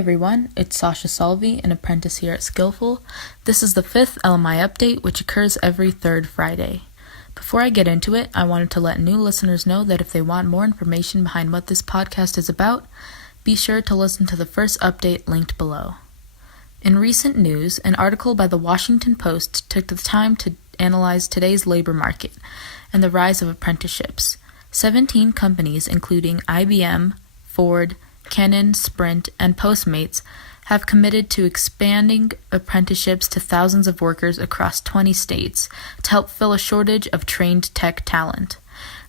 everyone, it's Sasha Salvi, an apprentice here at Skillful. This is the 5th LMI update, which occurs every third Friday. Before I get into it, I wanted to let new listeners know that if they want more information behind what this podcast is about, be sure to listen to the first update linked below. In recent news, an article by the Washington Post took the time to analyze today's labor market and the rise of apprenticeships. 17 companies, including IBM, Ford, Canon, Sprint, and Postmates, have committed to expanding apprenticeships to thousands of workers across 20 states to help fill a shortage of trained tech talent.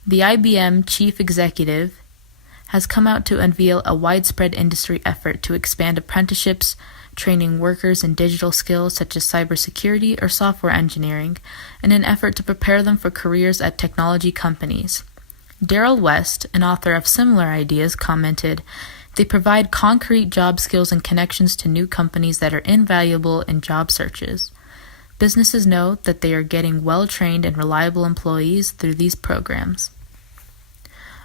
The IBM chief executive has come out to unveil a widespread industry effort to expand apprenticeships, training workers in digital skills such as cybersecurity or software engineering, in an effort to prepare them for careers at technology companies. Daryl West, an author of similar ideas, commented, "They provide concrete job skills and connections to new companies that are invaluable in job searches. Businesses know that they are getting well-trained and reliable employees through these programs."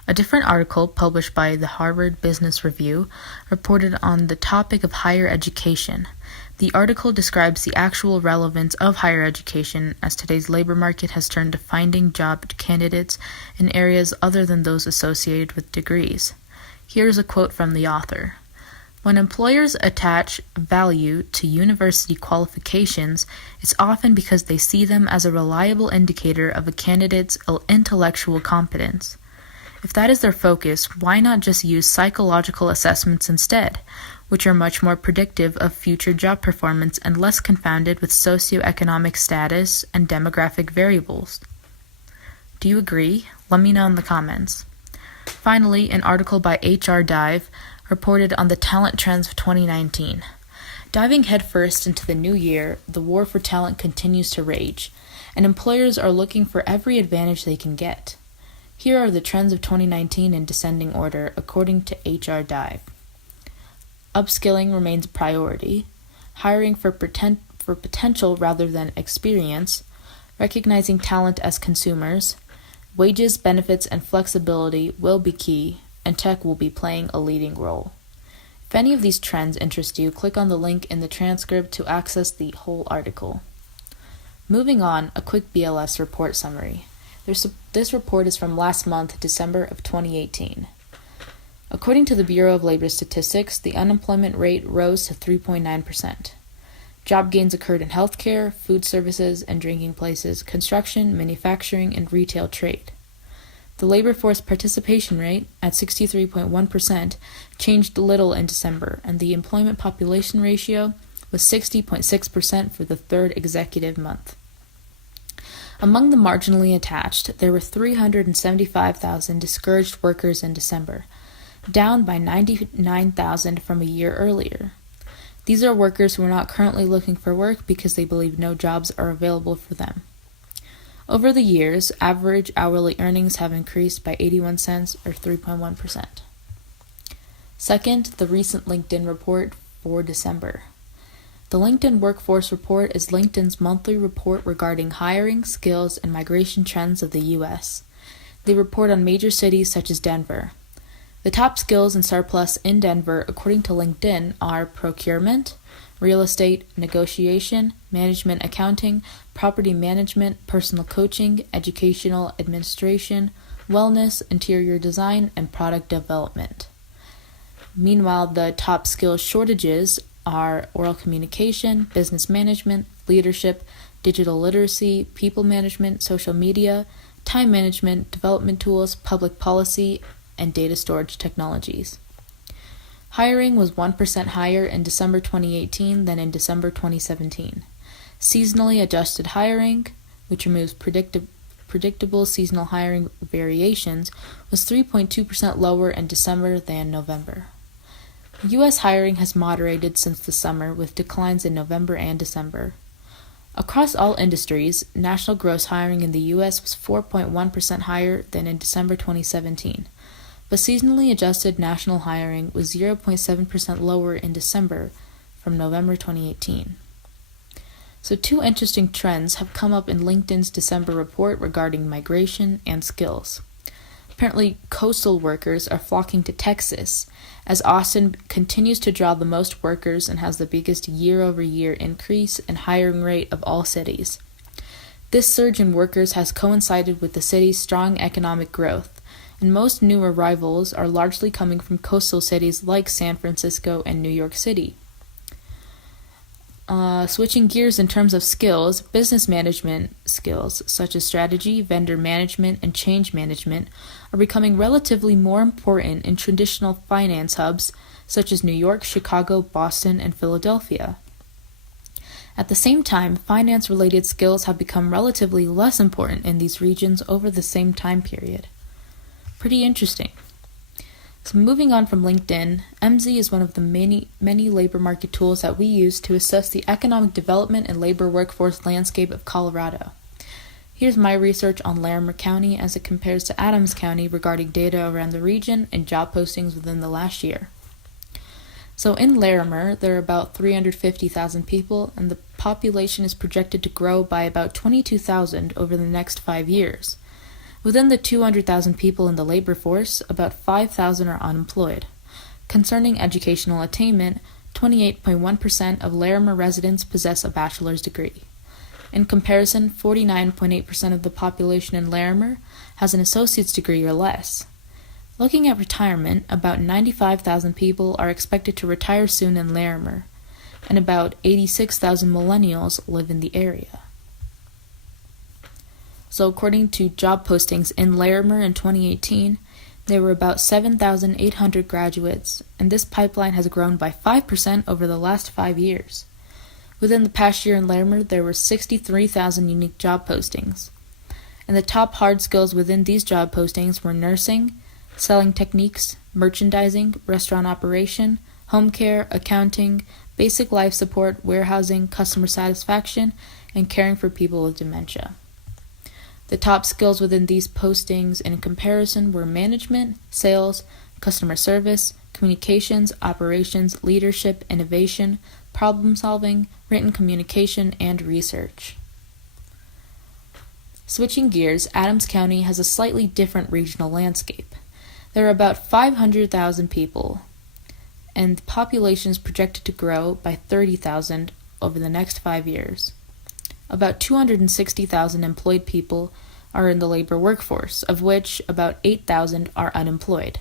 A different article published by the Harvard Business Review reported on the topic of higher education. The article describes the actual relevance of higher education as today's labor market has turned to finding job candidates in areas other than those associated with degrees. Here's a quote from the author. "When employers attach value to university qualifications, it's often because they see them as a reliable indicator of a candidate's intellectual competence. If that is their focus, why not just use psychological assessments instead, which are much more predictive of future job performance and less confounded with socioeconomic status and demographic variables?" Do you agree? Let me know in the comments. Finally, an article by HR Dive reported on the talent trends of 2019. Diving headfirst into the new year, the war for talent continues to rage, and employers are looking for every advantage they can get. Here are the trends of 2019 in descending order, according to HR Dive. Upskilling remains a priority, hiring for potential rather than experience, recognizing talent as consumers, wages, benefits, and flexibility will be key, and tech will be playing a leading role. If any of these trends interest you, click on the link in the transcript to access the whole article. Moving on, a quick BLS report summary. This report is from last month, December of 2018. According to the Bureau of Labor Statistics, the unemployment rate rose to 3.9%. Job gains occurred in healthcare, food services and drinking places, construction, manufacturing, and retail trade. The labor force participation rate, at 63.1%, changed little in December, and the employment population ratio was 60.6% for the third consecutive month. Among the marginally attached, there were 375,000 discouraged workers in December, down by 99,000 from a year earlier. These are workers who are not currently looking for work because they believe no jobs are available for them. Over the years, average hourly earnings have increased by 81 cents or 3.1%. Second, the recent LinkedIn report for December. The LinkedIn Workforce Report is LinkedIn's monthly report regarding hiring, skills, and migration trends of the U.S. They report on major cities such as Denver. The top skills in surplus in Denver, according to LinkedIn, are procurement, real estate, negotiation, management accounting, property management, personal coaching, educational administration, wellness, interior design, and product development. Meanwhile, the top skill shortages are oral communication, business management, leadership, digital literacy, people management, social media, time management, development tools, public policy, and data storage technologies. Hiring was 1% higher in December 2018 than in December 2017. Seasonally adjusted hiring, which removes predictable seasonal hiring variations, was 3.2% lower in December than November. U.S. hiring has moderated since the summer, with declines in November and December. Across all industries, national gross hiring in the U.S. was 4.1% higher than in December 2017, but seasonally adjusted national hiring was 0.7% lower in December from November 2018. So two interesting trends have come up in LinkedIn's December report regarding migration and skills. Apparently, coastal workers are flocking to Texas, as Austin continues to draw the most workers and has the biggest year-over-year increase in hiring rate of all cities. This surge in workers has coincided with the city's strong economic growth, and most new arrivals are largely coming from coastal cities like San Francisco and New York City. Switching gears in terms of skills, business management skills such as strategy, vendor management, and change management are becoming relatively more important in traditional finance hubs such as New York, Chicago, Boston, and Philadelphia. At the same time, finance-related skills have become relatively less important in these regions over the same time period. Pretty interesting. So moving on from LinkedIn, MZ is one of the many labor market tools that we use to assess the economic development and labor workforce landscape of Colorado. Here's my research on Larimer County as it compares to Adams County regarding data around the region and job postings within the last year. So in Larimer, there are about 350,000 people, and the population is projected to grow by about 22,000 over the next 5 years. Within the 200,000 people in the labor force, about 5,000 are unemployed. Concerning educational attainment, 28.1% of Larimer residents possess a bachelor's degree. In comparison, 49.8% of the population in Larimer has an associate's degree or less. Looking at retirement, about 95,000 people are expected to retire soon in Larimer, and about 86,000 millennials live in the area. So according to job postings in Larimer in 2018, there were about 7,800 graduates, and this pipeline has grown by 5% over the last 5 years. Within the past year in Larimer, there were 63,000 unique job postings. And the top hard skills within these job postings were nursing, selling techniques, merchandising, restaurant operation, home care, accounting, basic life support, warehousing, customer satisfaction, and caring for people with dementia. The top skills within these postings in comparison were management, sales, customer service, communications, operations, leadership, innovation, problem solving, written communication, and research. Switching gears, Adams County has a slightly different regional landscape. There are about 500,000 people, and the population is projected to grow by 30,000 over the next 5 years. About 260,000 employed people are in the labor workforce, of which about 8,000 are unemployed.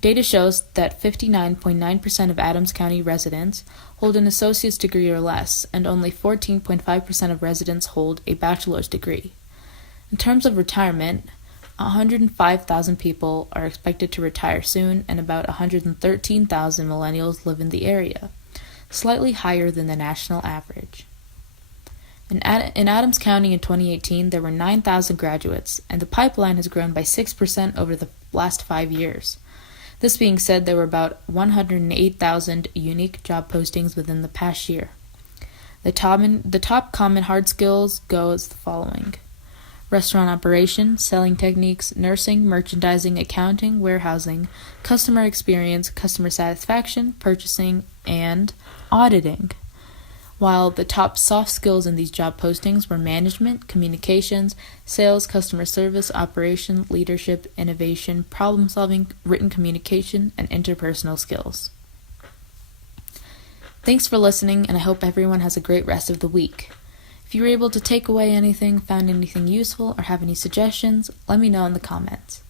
Data shows that 59.9% of Adams County residents hold an associate's degree or less, and only 14.5% of residents hold a bachelor's degree. In terms of retirement, 105,000 people are expected to retire soon, and about 113,000 millennials live in the area, slightly higher than the national average. In Adams County in 2018, there were 9,000 graduates, and the pipeline has grown by 6% over the last 5 years. This being said, there were about 108,000 unique job postings within the past year. The top common hard skills go as the following: restaurant operation, selling techniques, nursing, merchandising, accounting, warehousing, customer experience, customer satisfaction, purchasing, and auditing. While the top soft skills in these job postings were management, communications, sales, customer service, operation, leadership, innovation, problem solving, written communication, and interpersonal skills. Thanks for listening, and I hope everyone has a great rest of the week. If you were able to take away anything, found anything useful, or have any suggestions, let me know in the comments.